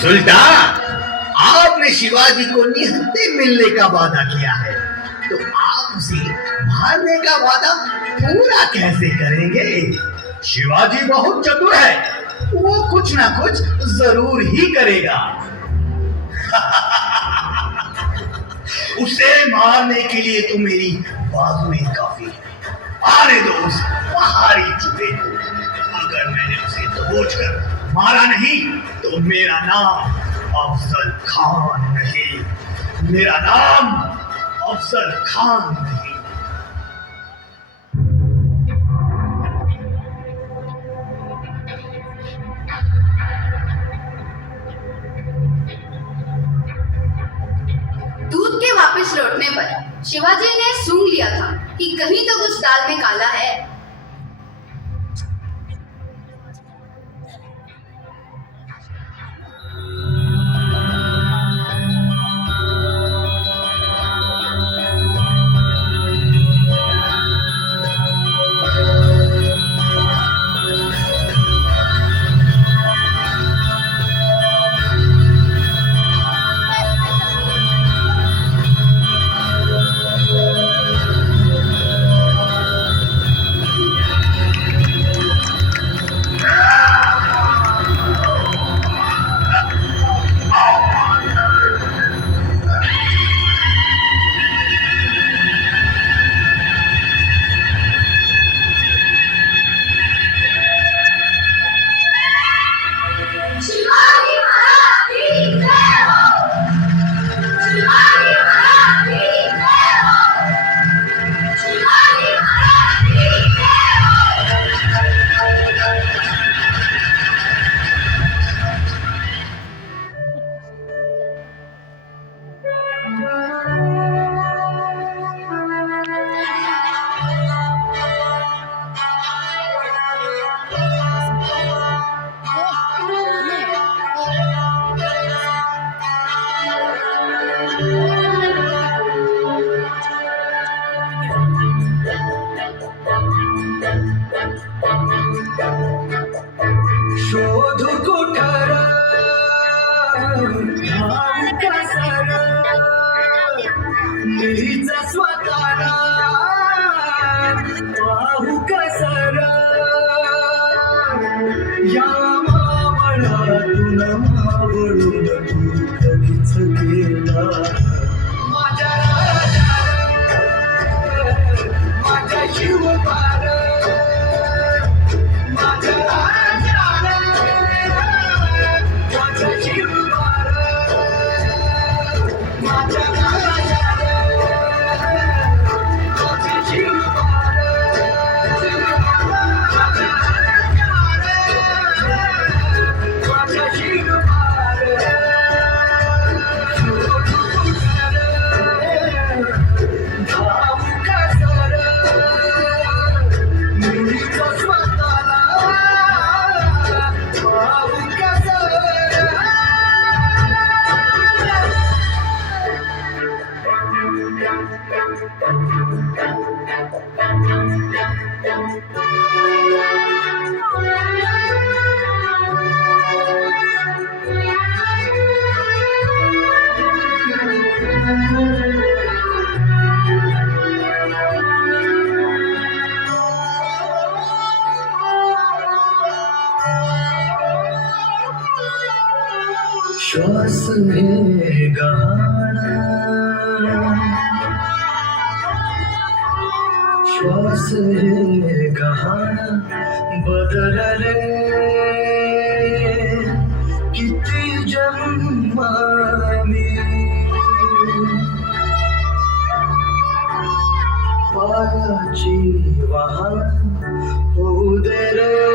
सुल्तान, आपने शिवाजी को निहत्थे मिलने का वादा किया है, तो आप उसे मारने का वादा पूरा कैसे करेंगे? शिवाजी बहुत चतुर है, वो कुछ ना कुछ जरूर ही करेगा। उसे मारने के लिए तो मेरी बाजुएं काफी है। आने दो उस पहाड़ी चूहे को। अगर मैंने उसे दबोच कर मारा नहीं तो मेरा नाम अफजल खान नहीं, मेरा नाम अफजल खान नहीं। दूध के वापस लौटने पर शिवाजी ने सूंघ लिया था कि कहीं तो कुछ दाल में काला है। शोध कुठर कसर मीच स्वतःला पाहू कसर या मावळातून मावळून तू कधीच गेला माझ्या राजा माझ्या शिवपार माझ्या श्वास हे गहाण श्वास हे गहाण बदलले किती जन्म मी पायाची वाहन होऊ दे रे